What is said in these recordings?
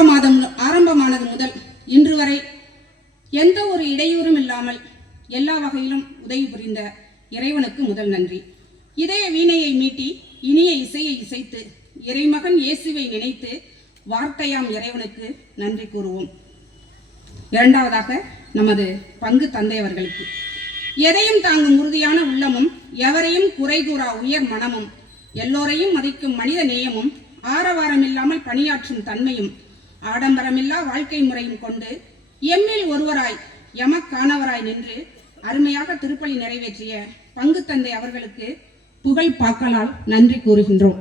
ஆரம்பமானது முதல் இன்று வரை எந்த ஒரு இடையூறும் இல்லாமல் எல்லா வகையிலும் உதவி புரிந்த இறைவனுக்கு முதல் நன்றி. இதய வீணையை மீட்டி இனிய இசையை இசைத்து இறைமகன் இயேசுவை நினைத்து வார்த்தையாம் இறைவனுக்கு நன்றி கூறுவோம். இரண்டாவதாக நமது பங்கு தந்தை அவர்களுக்கு எதையும் தாங்கும் உறுதியான உள்ளமும், எவரையும் குறை கூறா உயர் மனமும், எல்லோரையும் மதிக்கும் மனித நேயமும், ஆரவாரம் இல்லாமல் பணியாற்றும் தன்மையும், ஆடம்பரமில்லா வாழ்க்கை முறையும் கொண்டு எம்மில் ஒருவராய் எமக்கானவராய் நின்று அருமையாக திருப்பலி நிறைவேற்றிய பங்கு தந்தை அவர்களுக்கு புகழ் பாக்களால் நன்றி கூறுகின்றோம்.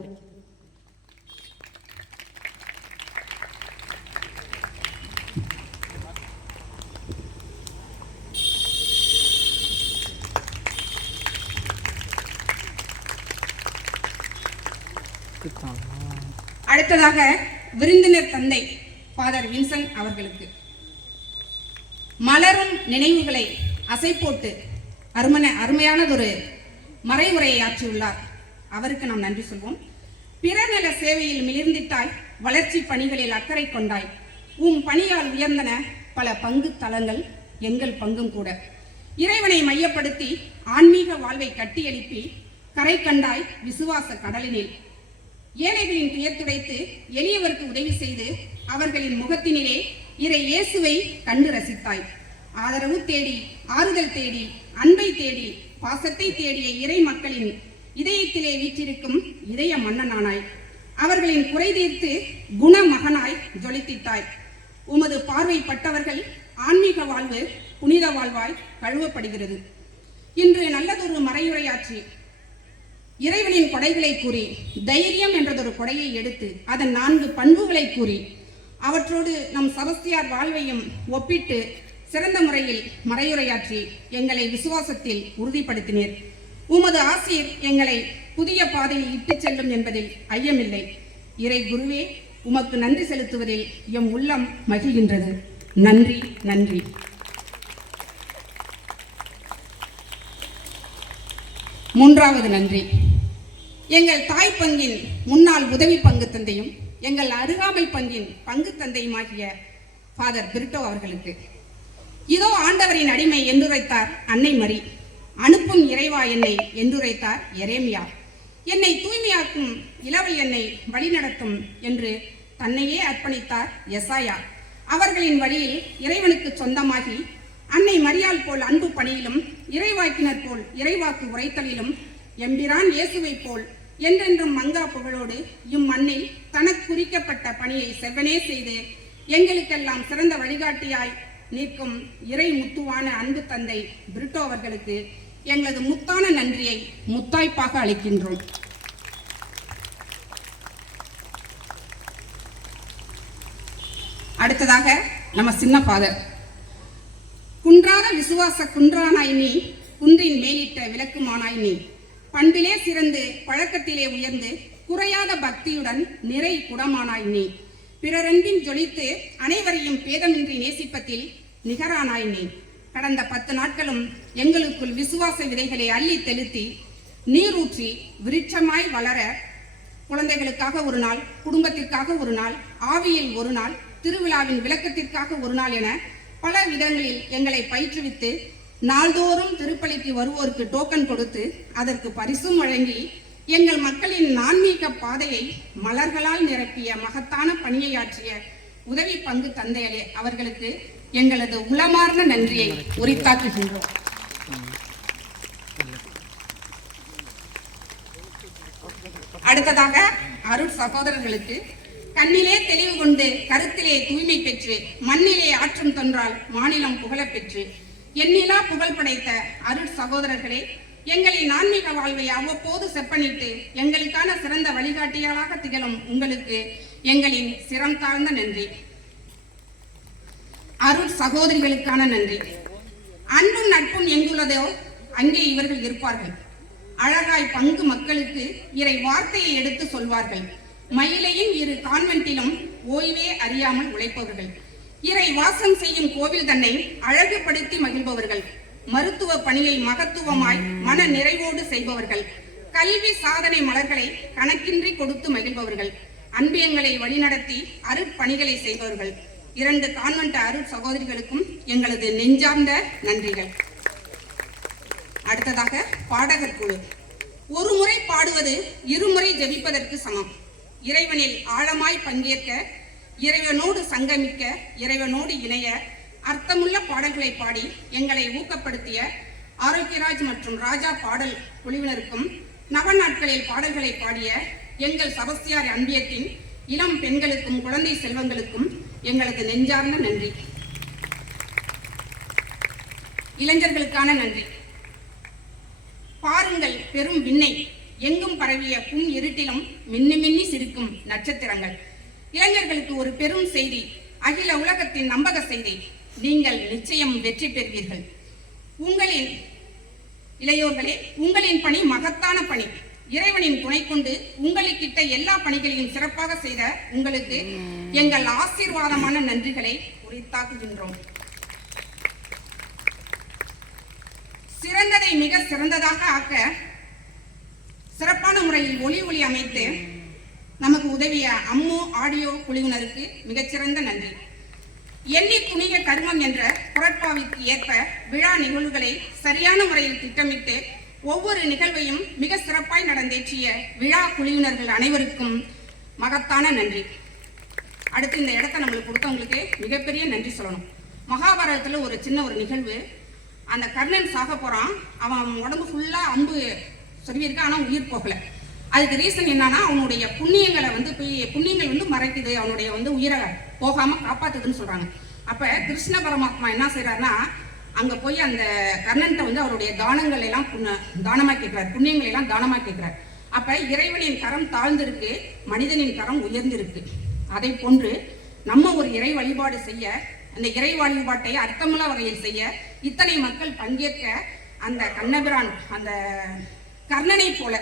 அடுத்ததாக விருந்தினர் தந்தை ஃபாதர் வின்சென்ட் அவர்களுக்கு மலரும் நினைவுகளை அசை போட்டு அருமையானதொரு மறைவுரையை ஆற்றியுள்ளார். அவருக்கு நாம் நன்றி சொல்வோம். பிறர் நல சேவையில் மிளிர்ந்திட்டாய், வளர்ச்சி பணிகளில் அக்கறை கொண்டாய், பணியால் உயர்ந்தன பல பங்கு தலங்கள், எங்கள் பங்கும் கூட. இறைவனை மையப்படுத்தி ஆன்மீக வாழ்வை கட்டியெழுப்பி கரை கண்டாய் விசுவாச கடலினில். ஏழைகளின் துயர் துடைத்து எளியவருக்கு உதவி செய்து அவர்களின் முகத்தினிலே இறை இயேசுவை கண்டு ரசித்தாய். ஆதரவு தேடி, ஆறுதல் தேடி, அன்பை தேடி, பாசத்தை தேடிய இறை மக்களின் இதயத்திலே வீற்றிருக்கும் இதய மன்னனானாய். அவர்களின் குறை தீர்த்து குணமகனாய் ஜொலித்திட்டாய். உமது பார்வைப்பட்டவர்கள் ஆன்மீக வாழ்வு புனித வாழ்வாய் கழுவப்படுகிறது. இன்று நல்லதொரு மறையுரையாற்றி இறைவனின் கொடைகளை கூறி, தைரியம் என்றதொரு கொடையை எடுத்து அதன் 4 பண்புகளை கூறி அவற்றோடு நம் சபஸ்தியார் வாழ்வையும் ஒப்பிட்டு சிறந்த முறையில் மறையுரையாற்றி எங்களை விசுவாசத்தில் உறுதிப்படுத்தினீர். உமது ஆசீர் எங்களை புதிய பாதையில் இட்டு செல்லும் என்பதில் ஐயமில்லை. இறை குருவே, உமக்கு நன்றி செலுத்துவதில் எம் உள்ளம் மகிழ்கின்றது. நன்றி, நன்றி. மூன்றாவது நன்றி எங்கள் தாய் பங்கின் முன்னாள் உதவி பங்கு தந்தையும் எங்கள் அருகாமை பங்கின் பங்கு தந்தையுமாகிய ஃபாதர் பிரிட்டோ அவர்களுக்கு. இதோ ஆண்டவரின் அடிமை என்றுரைத்தார் அன்னை மரி, அனுப்பும் இறைவா என்னை என்றுரைத்தார் எரேமியா, என்னை தூய்மையாக்கும் இளவல் என்னை வழிநடத்தும் என்று தன்னையே அர்ப்பணித்தார் எசாயா. அவர்களின் வழியில் இறைவனுக்கு சொந்தமாகி அன்னை மரியாள் போல் அன்பு பணியிலும் இறைவாக்கினர் போல் இறைவாக்கு உரைத்தலிலும் எம்பிரான் இயேசுவை போல் என்றென்றும் மங்கா புகழோடு இம்மண்ணில் தனக்கு குறிக்கப்பட்ட பணியை செவ்வனே செய்து எங்களுக்கெல்லாம் சிறந்த வழிகாட்டியாய் நிற்கும் இறை முத்துவான அன்பு தந்தை பிரிட்டோ அவர்களுக்கு எங்களது முத்தான நன்றியை முத்தாய்ப்பாக அளிக்கின்றோம். அடுத்ததாக நம்ம சின்ன ஃபாதர், குன்றாத விசுவாச குன்றானாய் நீ, குன்றின் மேலிட்ட விளக்குமானாய் நீ, பண்பிலே சிறந்து பழக்கத்திலே உயர்ந்து குறையாத பக்தியுடன் நிறை குடமானாய் நீ, பிறரன்பின் ஜொலித்து அனைவரையும் பேதமின்றி நேசிப்பத்தில் நிகரானாய் நீ. கடந்த 10 நாட்களும் எங்களுக்குள் விசுவாச விதைகளை அள்ளி தெளித்தி நீரூற்றி விருட்சமாய் வளர, குழந்தைகளுக்காக ஒரு நாள், குடும்பத்திற்காக ஒரு நாள், ஆவியில் ஒரு நாள், திருவிழாவின் விளக்கத்திற்காக ஒரு நாள் என பல விதங்களில் எங்களை பயிற்றுவித்து நாள்தோறும் திருப்பலிக்கு வருவோருக்கு டோக்கன் கொடுத்து அதற்கு பரிசும் வழங்கி எங்கள் மக்களின் ஆன்மீக பாதையை மலர்களால் நிரப்பிய மகத்தான பணியாற்றிய உதவி பங்கு தந்தையரே அவர்களுக்கு எங்களது உளமார்ந்த நன்றியை உரித்தாக்குகின்றோம். அடுத்ததாக அருட் சகோதரர்களுக்கு கண்ணிலே தெளிவு கொண்டு கருத்திலே தூய்மை பெற்று மண்ணிலே ஆற்றும் தொன்றால் மாநிலம் புகழப் பெற்று எண்ணிலா புகழ் படைத்த அருட் சகோதரர்களே, எங்களின் ஆன்மீக வாழ்வை அவ்வப்போது செப்பனிட்டு எங்களுக்கான சிறந்த வழிகாட்டியாளாக திகழும் உங்களுக்கு எங்களின் சிரம் தாழ்ந்த நன்றி. அருட் சகோதரிகளுக்கான நன்றி. அன்பும் நட்பும் எங்குள்ளதோ அங்கே இவர்கள் இருப்பார்கள். அழகாய் பங்கு மக்களுக்கு இறை வார்த்தையை எடுத்து சொல்வார்கள். மயிலையின் 2 கான்வென்ட்டிலும் ஓய்வே அறியாமல் உழைப்பவர்கள். இறை வாசம் செய்யும் கோவில் தன்னை அழகுபடுத்தி மகிழ்பவர்கள். மருத்துவ பணியை மகத்துவமாய் மன நிறைவோடு செய்பவர்கள். கல்வி சாதனை மலர்களை கணக்கின்றி கொடுத்து மகிழ்பவர்கள். அன்பியங்களை வழிநடத்தி அருட்பணிகளை செய்பவர்கள் 2 கான்வென்ட் அருட் சகோதரிகளுக்கும் எங்களது நெஞ்சார்ந்த நன்றிகள். அடுத்ததாக பாடகர் குழு. ஒரு முறை பாடுவது இருமுறை ஜெபிப்பதற்கு சமம். இறைவனில் ஆழமாய் பங்கேற்க, இறைவனோடு சங்கமிக்க, இறைவனோடு இணைய அர்த்தமுள்ள பாடல்களை பாடி எங்களை ஊக்கப்படுத்திய ஆரோக்கியராஜ் மற்றும் ராஜா பாடல் குழுவினருக்கும், நவ நாட்களில் பாடல்களை பாடிய எங்கள் சபஸ்தியார் அன்பியத்தின் இளம் பெண்களுக்கும் குழந்தை செல்வங்களுக்கும் எங்களது நெஞ்சார்ந்த நன்றி. இளைஞர்களுக்கான நன்றி. பாருங்கள் பெரும் விண்ணை, எங்கும் பரவிய இருட்டிலும் மின்னி மின்னி சிரிக்கும் நட்சத்திரங்கள். இளைஞர்களுக்கு ஒரு பெரும் செய்தி, அகில உலகத்தின் நம்பக செய்தி. நீங்கள் நிச்சயம் வெற்றி பெறுவீர்கள். உங்களின் இளையோர்களே, உங்களின் பணி மகத்தான பணி. இறைவனின் துணை கொண்டு உங்களுக்கிட்ட எல்லா பணிகளையும் சிறப்பாக செய்த உங்களுக்கு எங்கள் ஆசீர்வாதமான நன்றிகளை உரித்தாக்குகின்றோம். சிறந்ததை மிக சிறந்ததாக ஆக்க சிறப்பான முறையில் ஒளி அமைத்து நமக்கு உதவிய அம்மு ஆடியோ குழுவினருக்கு மிகச்சிறந்த நன்றி. எண்ணி துணிக கர்மம் என்ற குரட்பாவிற்கு ஏற்ப விழா நிகழ்வுகளை சரியான முறையில் திட்டமிட்டு ஒவ்வொரு நிகழ்வையும் மிக சிறப்பாய் நடந்தேற்றிய விழா குழுவினர்கள் அனைவருக்கும் மகத்தான நன்றி. அடுத்து இந்த இடத்த நம்மளுக்கு கொடுத்தவங்களுக்கு மிகப்பெரிய நன்றி சொல்லணும். மகாபாரதத்தில் ஒரு சின்ன ஒரு நிகழ்வு. அந்த கர்ணன் சாக போறான். அவன் உடம்பு ஃபுல்லா அம்பு சொல்லியிருக்கான், ஆனால் உயிர் போகல. அதுக்கு ரீசன் என்னன்னா, அவனுடைய புண்ணியங்கள் வந்து மறைக்குது, அவனுடைய உயிரை போகாம காப்பாத்துதுன்னு சொல்றாங்க. அப்ப கிருஷ்ண பரமாத்மா என்ன செய்யறாருன்னா, அங்க போய் அந்த கர்ணன்ட்ட அவருடைய தானங்கள் எல்லாம் தானமா கேட்கிறார், புண்ணியங்களை எல்லாம் தானமா கேட்கிறார். அப்ப இறைவனின் கரம் தாழ்ந்திருக்கு, மனிதனின் கரம் உயர்ந்திருக்கு. அதை போன்று நம்ம ஒரு இறை வழிபாடு செய்ய, அந்த இறை வழிபாட்டை அர்த்தமுள்ள வகையில் செய்ய இத்தனை மக்கள் பங்கேற்க, அந்த கண்ணபிரான் அந்த கர்ணனை போல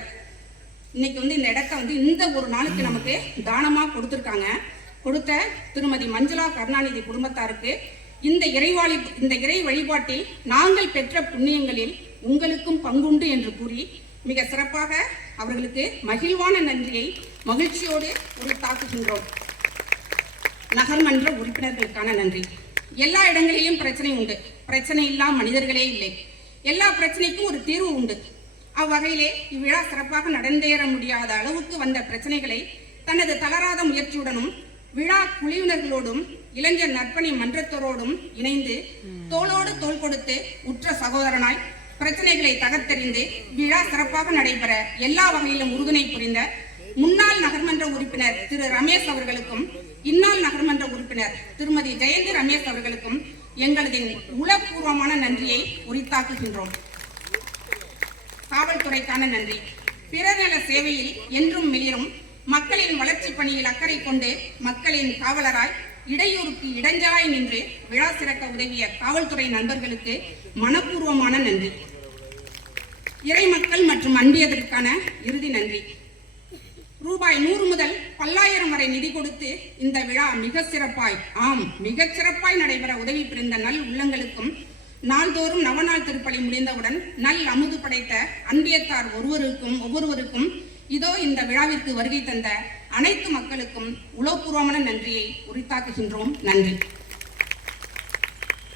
இன்னைக்கு இந்த இடத்த இந்த ஒரு நாளுக்கு நமக்கு தானமா கொடுத்திருக்காங்க. கொடுத்த திருமதி மஞ்சுளா கருணாநிதி குடும்பத்தாருக்கு இந்த இறை வழிபாட்டில் நாங்கள் பெற்ற புண்ணியங்களில் உங்களுக்கும் பங்குண்டு என்று கூறி மிக சிறப்பாக அவர்களுக்கு மகிழ்வான நன்றியை மகிழ்ச்சியோடு உரித்தாக்குகின்றோம். நகர்மன்ற உறுப்பினர்களுக்கான நன்றி. எல்லா இடங்களிலும் பிரச்சனை உண்டு, பிரச்சனை இல்லா மனிதர்களே இல்லை. எல்லா பிரச்சனைக்கும் ஒரு தீர்வு உண்டு. அவ்வகையிலே இவ்விழா சிறப்பாக நடந்தேற முடியாத அளவுக்கு வந்த பிரச்சனைகளை தனது தளராத முயற்சியுடனும் விழா குழுவினர்களோடும் இளைஞர் நற்பணி மன்றத்தோரோடும் இணைந்து தோளோடு தோள் கொடுத்து உற்ற சகோதரனாய் பிரச்சனைகளை தகர்த்தெறிந்து விழா சிறப்பாக நடைபெற எல்லா வகையிலும் உறுதுணை புரிந்த முன்னாள் நகர்மன்ற உறுப்பினர் திரு ரமேஷ் அவர்களுக்கும் இந்நாள் நகர்மன்ற உறுப்பினர் திருமதி ஜெயந்தி ரமேஷ் அவர்களுக்கும் எங்களது உளப்பூர்வமான நன்றியை உரித்தாக்குகின்றோம். காவல்துறைக்கான நன்றி. பிறநல சேவையில் என்றும் மிளிரும் மக்களின் வளர்ச்சி பணியில் அக்கறை கொண்டு மக்களின் காவலராய் இடையூறுக்கு இடைஞ்சலாய் நின்று விழா சிறக்க உதவிய காவல்துறை நண்பர்களுக்கு மனப்பூர்வமான நன்றி. இறை மக்கள் மற்றும் அன்பியதற்கான இறுதி நன்றி. ரூபாய் 100 முதல் 10,000 வரை நிதி கொடுத்து இந்த விழா மிகச் சிறப்பாய் நடைபெற உதவி புரிந்த நல் உள்ளங்களுக்கும், நாள்தோறும் நவநாள் திருப்பலி முடிந்தவுடன் நல் அமுது படைத்த அன்பியத்தார் ஒவ்வொருவருக்கும் இதோ இந்த விழாவிற்கு வருகை தந்த அனைத்து மக்களுக்கும் உளப்பூர்வமான நன்றியை உரித்தாக்குகின்றோம். நன்றி.